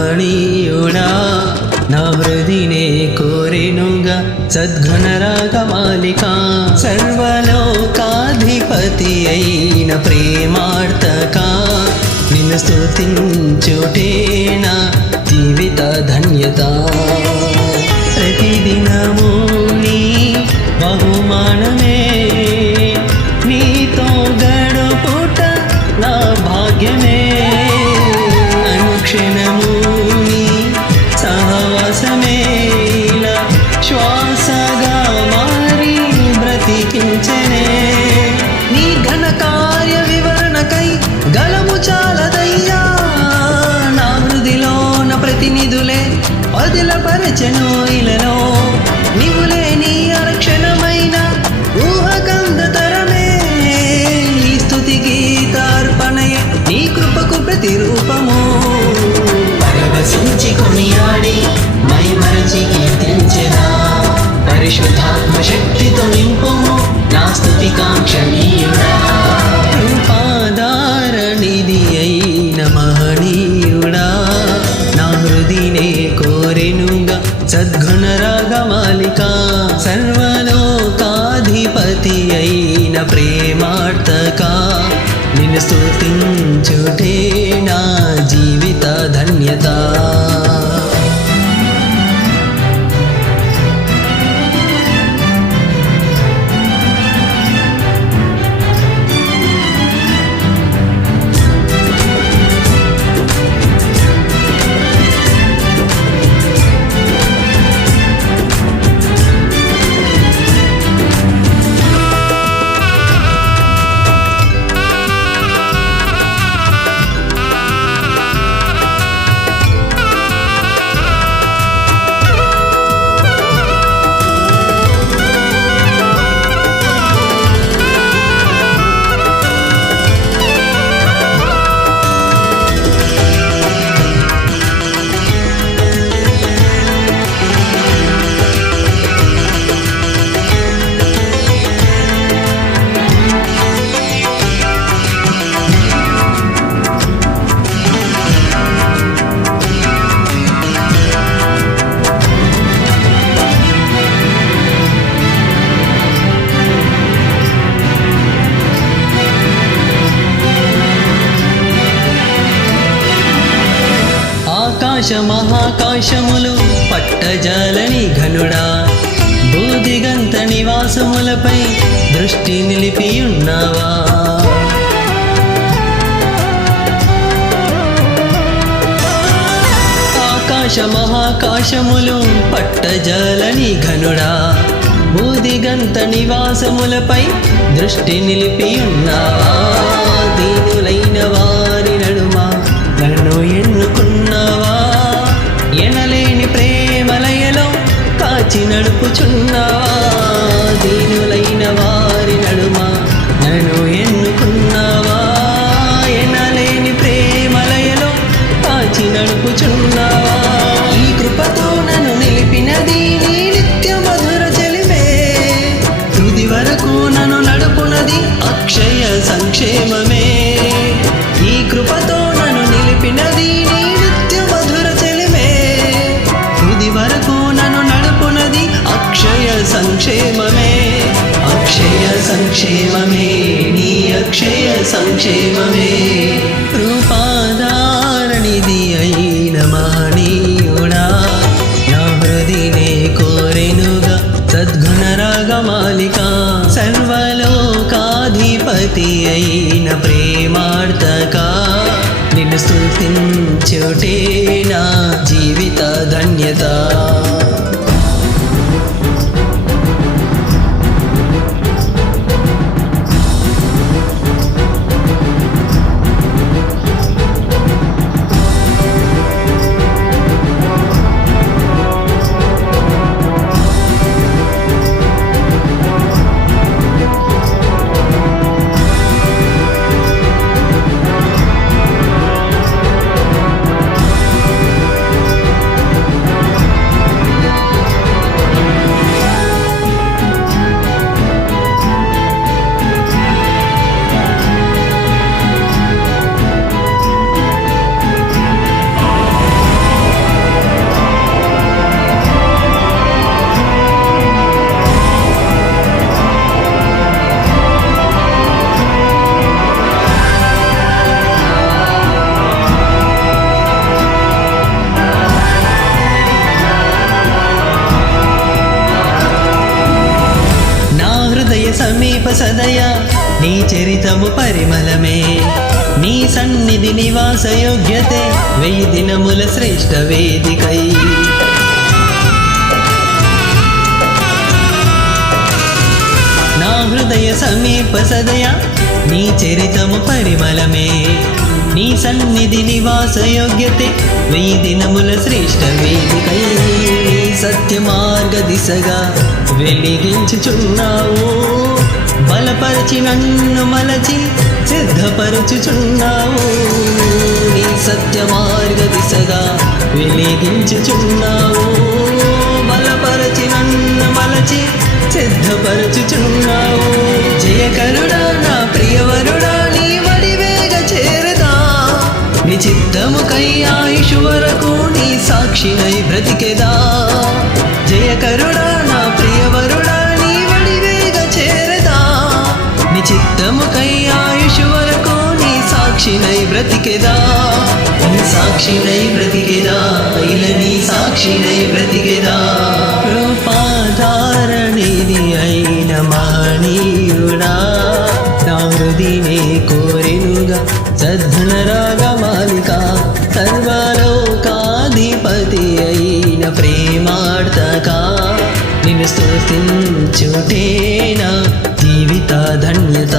మహనీయుడా నా హృదినే కోరెనుగా సద్గుణరాగమాలిక సర్వలోకాధిపతి అయిన ప్రేమార్థక నిన్ను స్థుతించుటేనా జీవిత ధన్యత ప్రతిదినము నీ బహుమానమే పదిలపరచెను ఇలలో. నీవులే నీ అరక్షణమైన ఊహకందతరమే ఈ స్థుతి గీతార్పణయ నీ కృపకు ప్రతిరూపము. పరవశించి కొనియాడి మై మరచి కీర్తించెదా పరిశుద్ధాత్మ శక్తితో నింపుము నా స్తుతి ఆకాశ మహాకాశములు పట్టజాలని ఘనుడా. బూదిగంత నివాసములపై దృష్టి నిలిపియున్నావా. ఆకాశ మహాకాశములు పట్టజాలని ఘనుడా. బూదిగంత నివాసములపై దృష్టి నిలిపియున్నావా. దీనులైనవా. నడుపుచున్నా. సంక్షేమమే నీ అక్షయ సంక్షేమమే. రూపాధారణిది అయిన మహనీయుడా నా హృదినే కోరెనుగా సద్గుణ రాగమాలిక సర్వలోకాధిపతి అయిన ప్రేమార్థక నిన్ను స్తుతించుటే నా జీవిత ధన్యత. పరిమళమే నీ సన్నిధి నివాస యోగ్యతే వెయ్యి దినముల శ్రేష్ఠ వేదికై. నా హృదయ సమీప సదయ నీ చరితము పరిమళమే. నీ సన్నిధి నివాస యోగ్యతే వెయ్యి దినముల శ్రేష్ఠ వేదికై. సత్య మార్గ దిశగా వెలిగించుచున్నావు. బలపరిచి నన్ను మలచి సిద్ధపరచుచున్నావు. నీ సత్య మార్గ దిశగా వినిదించుచున్నావు బలపరచి నన్ను మలచి సిద్ధపరచుచున్నావు. జయకరుడా నా ప్రియవరుడా నీ వడివేగ చేరదా. నీ చిత్తముకై ఆయుషు వరకు నీ సాక్షినై బ్రతికెద. బ్రతికెదా? నీ సాక్షినై బ్రతికెదా? ఇల నీ సాక్షినై బ్రతికెదా? రూపాధారణిది అయిన మహనీయుడా నా హృదినే కోరెనుగా సద్గుణ రాగమాలిక సర్వలోకాధిపతి అయిన ప్రేమార్థక నిన్ను స్తుతించుటేనా జీవిత ధన్యత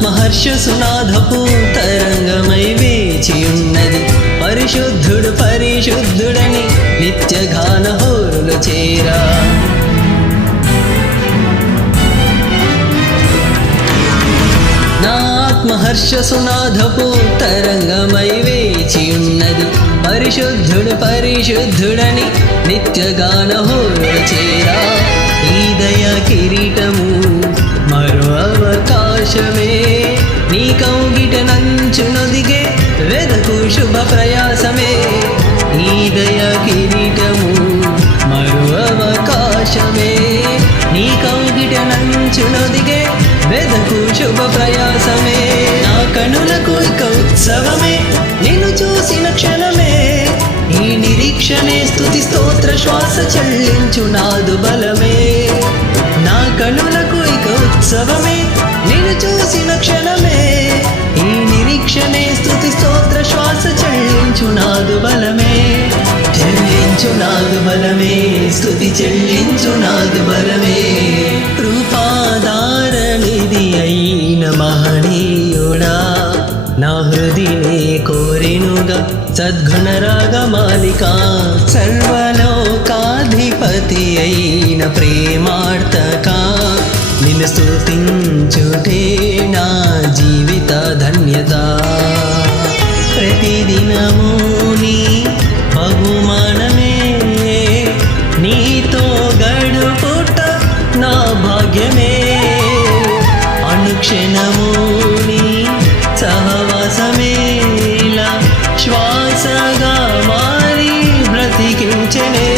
ఆత్మహర్ష సునాథపు తరంగమై వేచియున్నది. పరిశుద్ధుడు పరిశుద్ధుడని నిత్య గాన హోరులు చేరా. నా ఆత్మహర్ష సునాధపు తరంగమై వేచియున్నది. పరిశుద్ధుడు పరిశుద్ధుడని నిత్య హోరులు చేరా. ఈ దయ కిరీటము మరో వర్షమే నీ కౌగిట నంచునొదిగే వెదకు శుభ ప్రయాసమే. నీ దయ కిరీటము మరో అవకాశమే. నీ కౌగిట నంచునొదిగే వెదకు శుభ ప్రయాసమే. నా కనులకు ఇక ఉత్సవమే నిన్ను చూసిన క్షణమే. ఈ నిరీక్షణే స్థుతి స్తోత్ర శ్వాస చెల్లించు నాదు బలమే. నా కనులకు ఇక ఉత్సవమే చెల్లించు నాదు బలమే స్థుతి చెల్లించు నాదు బలమే కృపాదారనిధి అయిన మహనీయుడా నా హృదినే కోరినుగా సద్గుణ రాగమాలిక సర్వలోకాధిపతి అయిన ప్రేమార్థక. నిన్ను స్థుతించుటే నా జీవిత ధన్యత. ప్రతిదినము క్షణము నీ సహవాసమేలా శ్వాసగా మారి బ్రతికించనే.